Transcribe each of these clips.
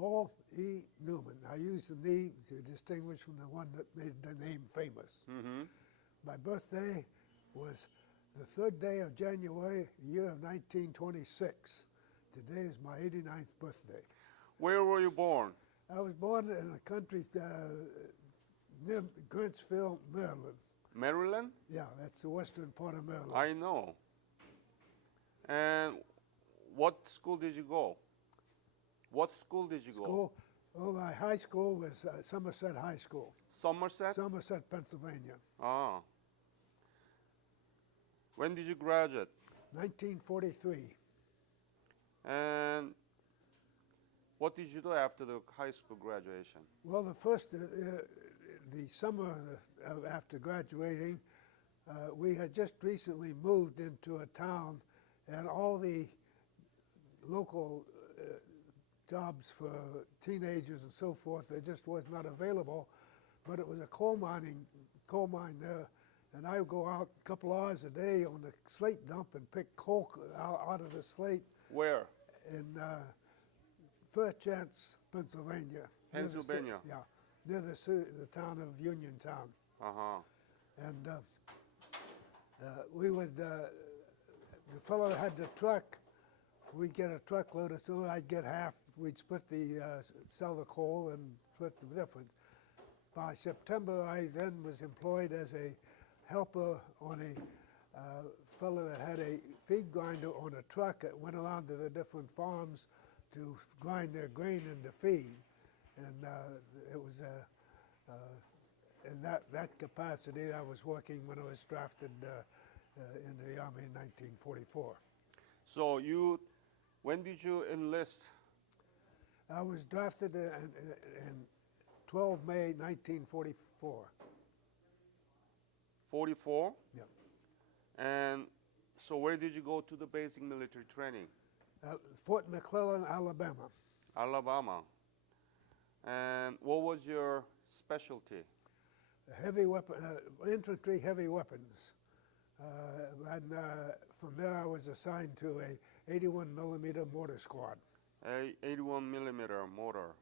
Paul E. Newman. I use the "E" to distinguish from the one that made the name famous. Mm-hmm. My birthday was the 3rd day of January, the year of 1926. Today is my 89th birthday. Where were you born? I was born in a country near Grantsville, Maryland. Maryland? Yeah, that's the western part of Maryland. I know. And what school did you go? What school did you go? School, well, my high school was Somerset High School, Somerset? Somerset, Pennsylvania. Ah. When did you graduate? 1943. And what did you do after the high school graduation? Well, the summer after graduating, we had just recently moved into a town, and all the local jobs for teenagers and so forth, there just was not available. But it was a coal mine there, and I would go out a couple hours a day on the slate dump and pick coal out of the slate. Where? In Fairchance, Pennsylvania. Pennsylvania. Near the town of Uniontown. Uh-huh. And we would, the fellow that had the truck, we'd get a truckload, so I'd get half. We'd sell the coal and split the difference. By September, I then was employed as a helper on a fellow that had a feed grinder on a truck that went around to the different farms to grind their grain into feed. And it was in that capacity I was working when I was drafted into the Army in 1944. So when did you enlist? I was drafted in 12 May 1944. 44? Yeah. And so where did you go to the basic military training? Fort McClellan, Alabama. Alabama. And what was your specialty? Heavy weapon, infantry heavy weapons. And from there I was assigned to a 81 millimeter mortar squad. 81 millimeter mortar.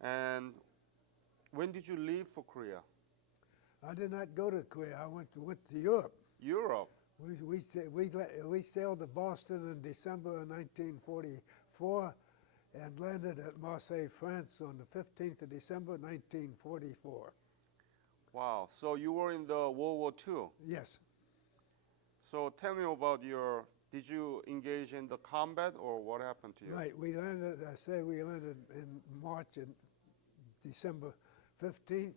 And when did you leave for Korea? I did not go to Korea. I went to Europe. Europe. We sailed to Boston in December of 1944 and landed at Marseille, France on the 15th of December 1944. Wow, so you were in the World War II? Yes. So tell me about did you engage in the combat or what happened to you? Right, we landed in March and December 15th,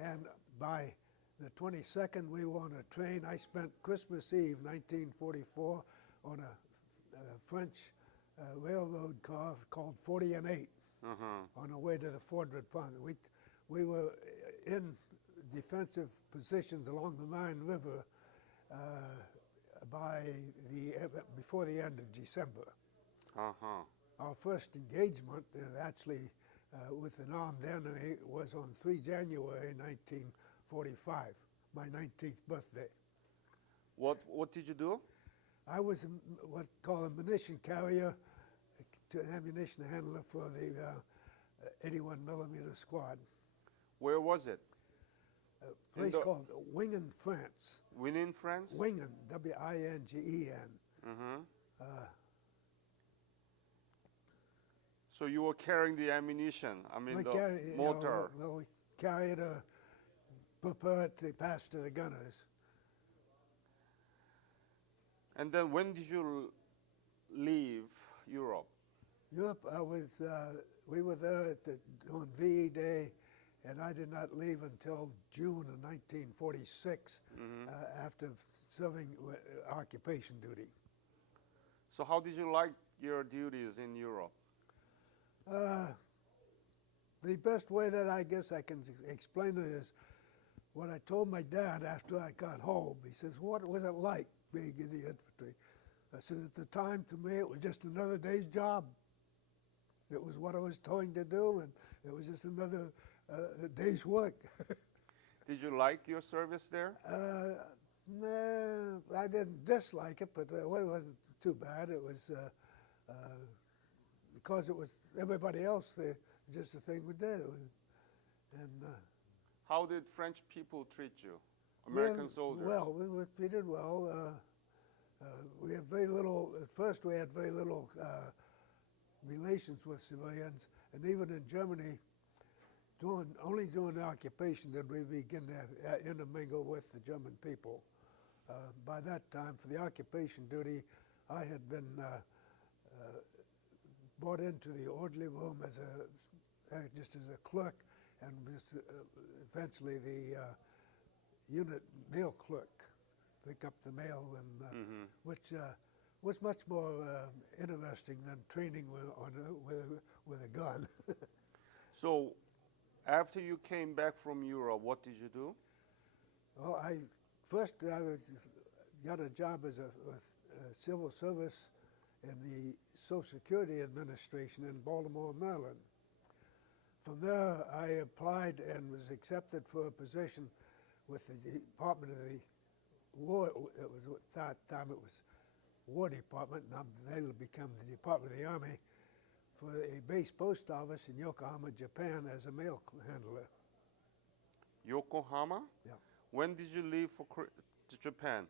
and by the 22nd we were on a train. I spent Christmas Eve 1944 on a French railroad car called 40 and 8 on the way to the Fordred Pond. We were in defensive positions along the Rhine River before the end of December. Our first engagement, actually with an armed enemy, was on 3 January 1945, my 19th birthday. What did you do? I was what's called a munition carrier, ammunition handler for the 81 millimeter squad. Where was it? A place called Wingen, France. Wingen, France? Wingen, W-I-N-G-E-N. So you were carrying the ammunition, mortar. We carried a prepared to pass to the gunners. And then when did you leave Europe? Europe, we were there on VE Day, and I did not leave until June of 1946 after serving occupation duty. So how did you like your duties in Europe? The best way that I guess I can explain it is what I told my dad after I got home. He says, "What was it like being in the infantry?" I said, "At the time, to me, it was just another day's job. It was what I was told to do, and it was just another day's work." Did you like your service there? Nah, I didn't dislike it, but it wasn't too bad. It was because it was everybody else there, just the thing we did. And How did French people treat you? American soldiers? well, we were treated well. We had very little, at first we had very little relations with civilians, and even in Germany, only during the occupation did we begin to intermingle with the German people. By that time, for the occupation duty, I had been brought into the orderly room as just as a clerk, and eventually the unit mail clerk, pick up the mail, and which was much more interesting than training with a gun. So, after you came back from Europe, what did you do? Well, I got a job as a civil service in the Social Security Administration in Baltimore, Maryland. From there, I applied and was accepted for a position with the Department of the War. It was at that time it was War Department, and later become the Department of the Army, for a base post office in Yokohama, Japan, as a mail handler. Yokohama? Yeah. When did you leave to Japan?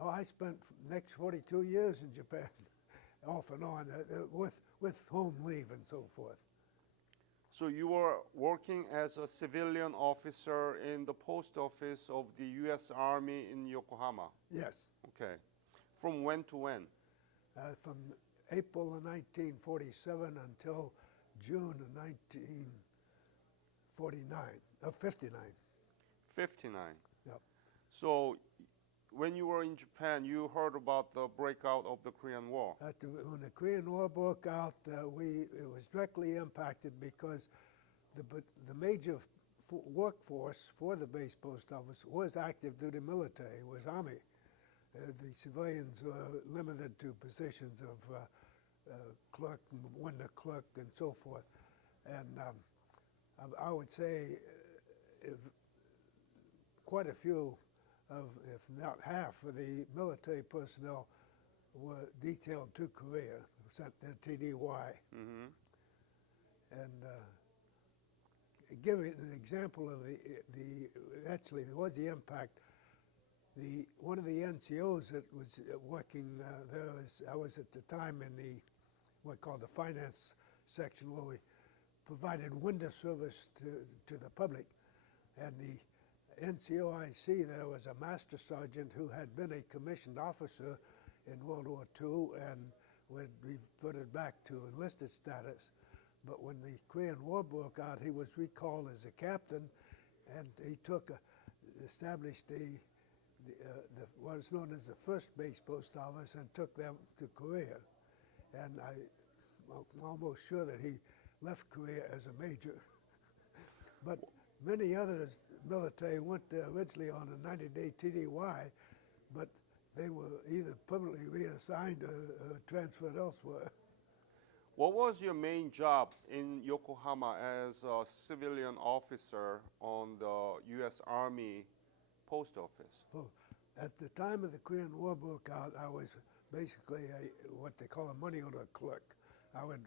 Oh, I spent the next 42 years in Japan, off and on, with home leave and so forth. So you were working as a civilian officer in the post office of the U.S. Army in Yokohama? Yes. Okay. From when to when? From April of 1947 until June of 59. 59. Yep. So when you were in Japan, you heard about the breakout of the Korean War. When the Korean War broke out, it was directly impacted because the major workforce for the base post office was active duty military, was Army. The civilians were limited to positions of clerk, window clerk, and so forth. And I would say quite a few if not half of the military personnel were detailed to Korea, sent to TDY. And giving an example of actually there was the impact. One of the NCOs that was working there I was at the time in what's called the finance section, where we provided window service to the public, and the NCOIC there was a master sergeant who had been a commissioned officer in World War II and was reverted back to enlisted status. But when the Korean War broke out, he was recalled as a captain, and he established what is known as the first base post office, and took them to Korea. And I'm almost sure that he left Korea as a major. But many others military went originally on a 90-day TDY, but they were either permanently reassigned or transferred elsewhere. What was your main job in Yokohama as a civilian officer on the U.S. Army post office? Well, at the time of the Korean War broke out, I was basically what they call a money order clerk. I would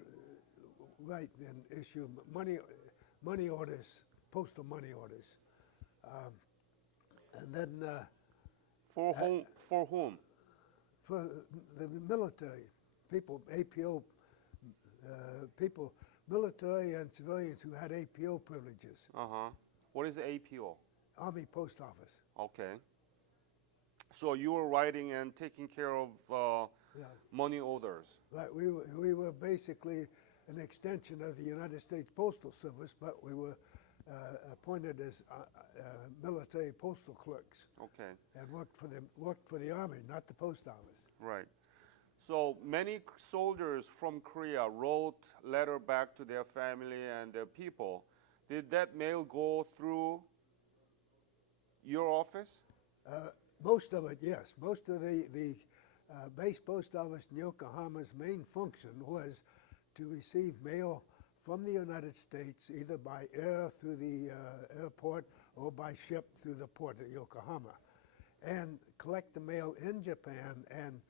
write and issue money orders, postal money orders. And then For whom? for the military people, APO people, military and civilians who had APO privileges. What is APO? Army Post Office. Okay. So you were writing and taking care of money orders. Right. We were basically an extension of the United States Postal Service, but we were appointed as military postal clerks. Okay. And worked for the Army, not the post office. Right. So many soldiers from Korea wrote letter back to their family and their people. Did that mail go through your office? Most of it, yes. Most of the base post office in Yokohama's main function was to receive mail from the United States, either by air through the airport or by ship through the port at Yokohama, and collect the mail in Japan and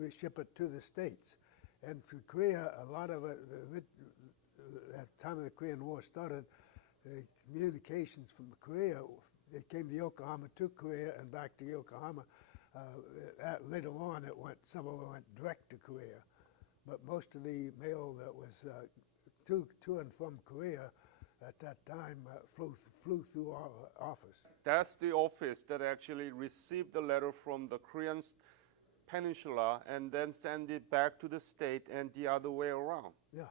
we ship it to the States. And for Korea, a lot of it, at the time of the Korean War started, the communications from Korea, it came to Yokohama to Korea and back to Yokohama. Later on, some of it went direct to Korea. But most of the mail that was to and from Korea at that time flew through our office. That's the office that actually received the letter from the Korean peninsula and then send it back to the state and the other way around. Yeah.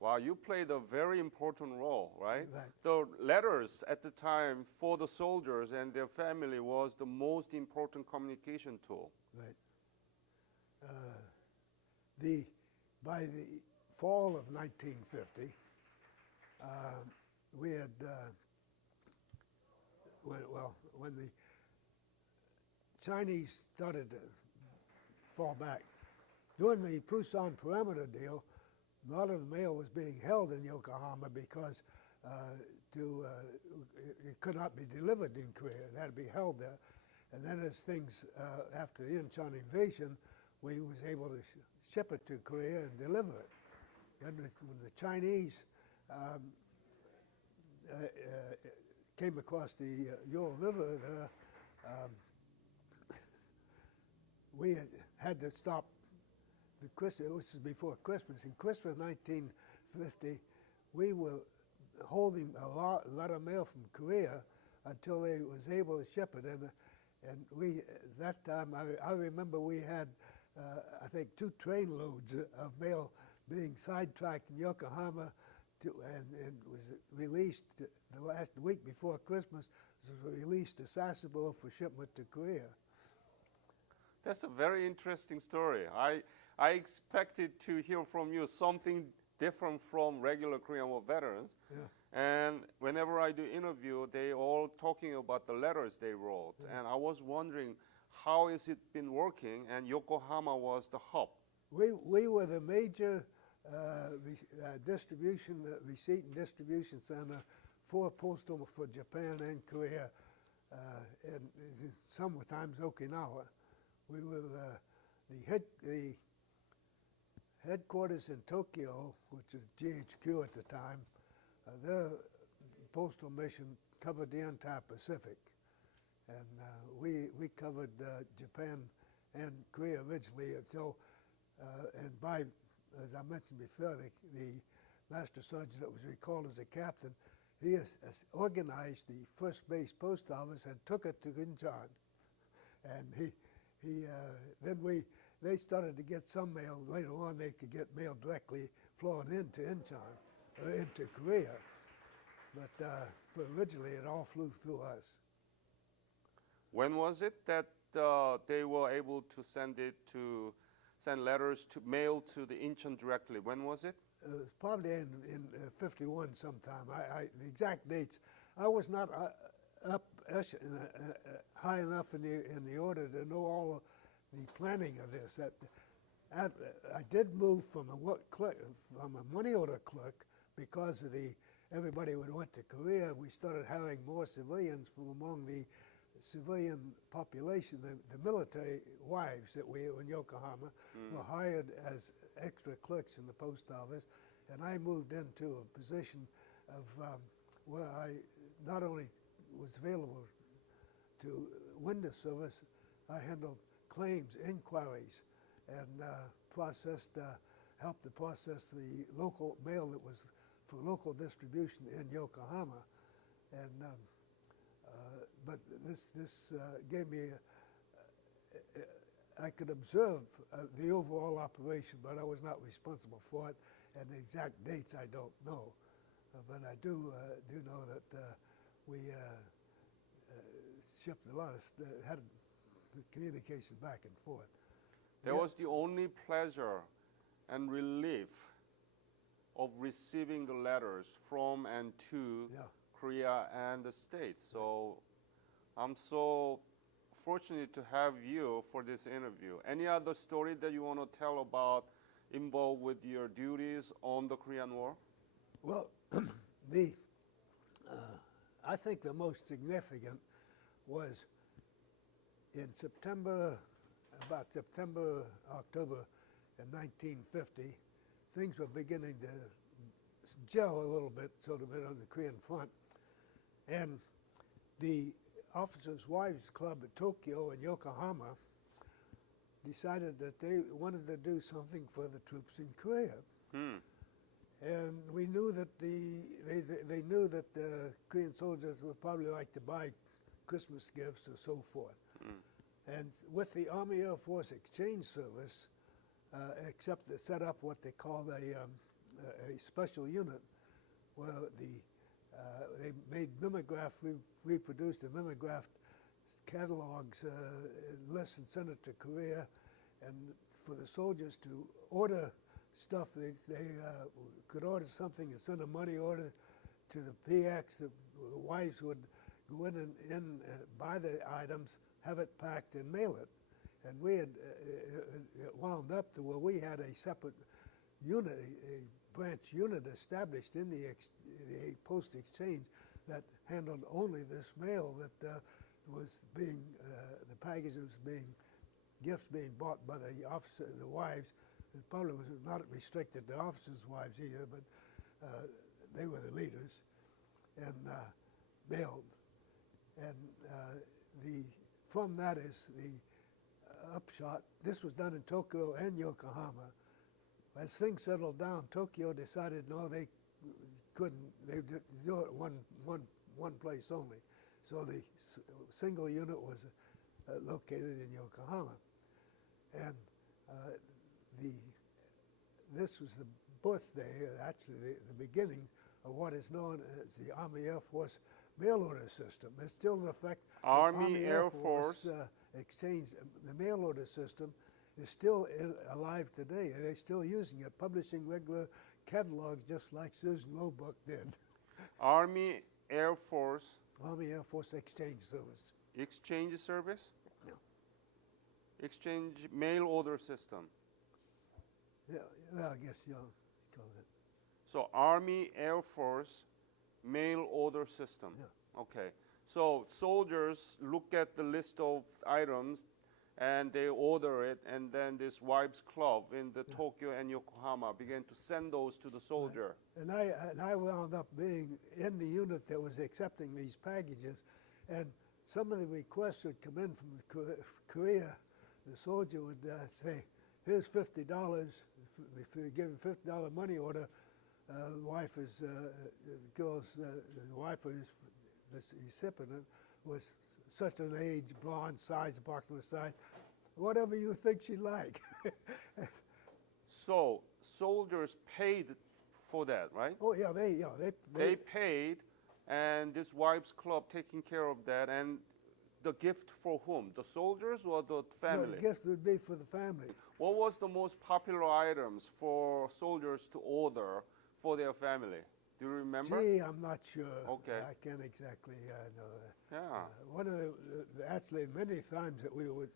Wow, you played a very important role, right? Right. The letters at the time for the soldiers and their family was the most important communication tool. Right. By the fall of 1950, we had, when the Chinese started to fall back, during the Pusan perimeter deal, a lot of the mail was being held in Yokohama because it could not be delivered in Korea. It had to be held there. And then as things, after the Incheon invasion, we was able to ship it to Korea and deliver it. Then when the Chinese came across the Yule River, we had to stop the Christmas. This is before Christmas. In Christmas 1950, we were holding a lot of mail from Korea until they was able to ship it. And we, that time, I remember we had, I think, 2 train loads of mail being sidetracked in Yokohama, and was released the last week before Christmas. Was released to Sasebo for shipment to Korea. That's a very interesting story. I expected to hear from you something different from regular Korean War veterans. Yeah. And whenever I do interview, they all talking about the letters they wrote. Yeah. And I was wondering, how is it been working? And Yokohama was the hub. We were the major receipt and distribution center for postal for Japan and Korea, and sometimes Okinawa. We were the headquarters in Tokyo, which was GHQ at the time. Their postal mission covered the entire Pacific, and we covered Japan and Korea originally until, and by, as I mentioned before, the master sergeant that was recalled as a captain, he has organized the first base post office and took it to Incheon, and they started to get some mail. Later on, they could get mail directly flowing into Incheon, into Korea. But originally, it all flew through us. When was it that they were able to send letters to mail to the Incheon directly? When was it? Probably in 51 sometime. The exact dates, I was not up high enough in the order to know all the planning of this. I did move from a money order clerk because of everybody went to Korea. We started having more civilians from among the civilian population. The military wives that we in Yokohama were hired as extra clerks in the post office, and I moved into a position of where I not only was available to window service, I handled claims, inquiries, and helped to process the local mail that was for local distribution in Yokohama. And but this gave me I could observe the overall operation, but I was not responsible for it, and the exact dates I don't know. But I do know that we shipped a lot of had communication back and forth. That was the only pleasure and relief of receiving the letters from and to Korea and the States. So I'm so fortunate to have you for this interview. Any other story that you want to tell about involved with your duties on the Korean War? Well, I think the most significant was in September, October in 1950, things were beginning to gel a little bit, sort of bit on the Korean front. And the Officers' Wives Club at Tokyo and Yokohama decided that they wanted to do something for the troops in Korea. And we knew that they knew that the Korean soldiers would probably like to buy Christmas gifts or so forth. And with the Army Air Force Exchange Service, except they set up what they called a special unit, where they made mimeographed, reproduced the mimeographed catalogs, lists, and sent it to Korea. And for the soldiers to order stuff, they could order something and send a money order to the PX. The wives would go in and buy the items, have it packed, and mail it. And we had it wound up to where we had a separate unit, a branch unit established in the post exchange that handled only this mail that was being, the packages being, gifts being bought by the wives. It probably was not restricted to officers' wives either, but they were the leaders, and mailed. And from that is the upshot. This was done in Tokyo and Yokohama. As things settled down, Tokyo decided no, they couldn't. They do it one place only. So the single unit was located in Yokohama, and this was the birthday, actually the beginning of what is known as the Army Air Force mail order system. It's still in effect. Army Air Force Exchange, the mail order system is still alive today. They're still using it, publishing regular catalogs just like Susan Roebuck did. Army Air Force Army Air Force Exchange Service. Exchange Service? Yeah. Exchange mail order system. Yeah, well, I guess you call it. So Army Air Force mail order system. Yeah. Okay. So soldiers look at the list of items and they order it, and then this wives club in the Tokyo and Yokohama began to send those to the soldier. Right. And I wound up being in the unit that was accepting these packages, and some of the requests would come in from Korea. The soldier would say, "Here's $50. If you give him $50 money order, the wife is the girl's the wife is the recipient was such an age, blonde, size, approximate size, whatever you think she'd like." So soldiers paid for that, right? Oh yeah, They paid, and this wives club taking care of that. And the gift for whom? The soldiers or the family? The gift would be for the family. What was the most popular items for soldiers to order for their family? Do you remember? Gee, I'm not sure. Okay. I can't exactly know that. Yeah. One of actually many times that we would,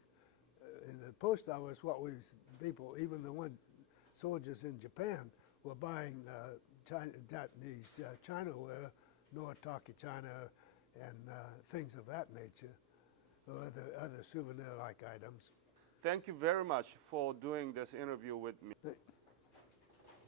in the post office, what we people, even the soldiers in Japan, were buying Japanese Chinaware, Noritake China, and things of that nature, or other souvenir-like items. Thank you very much for doing this interview with me.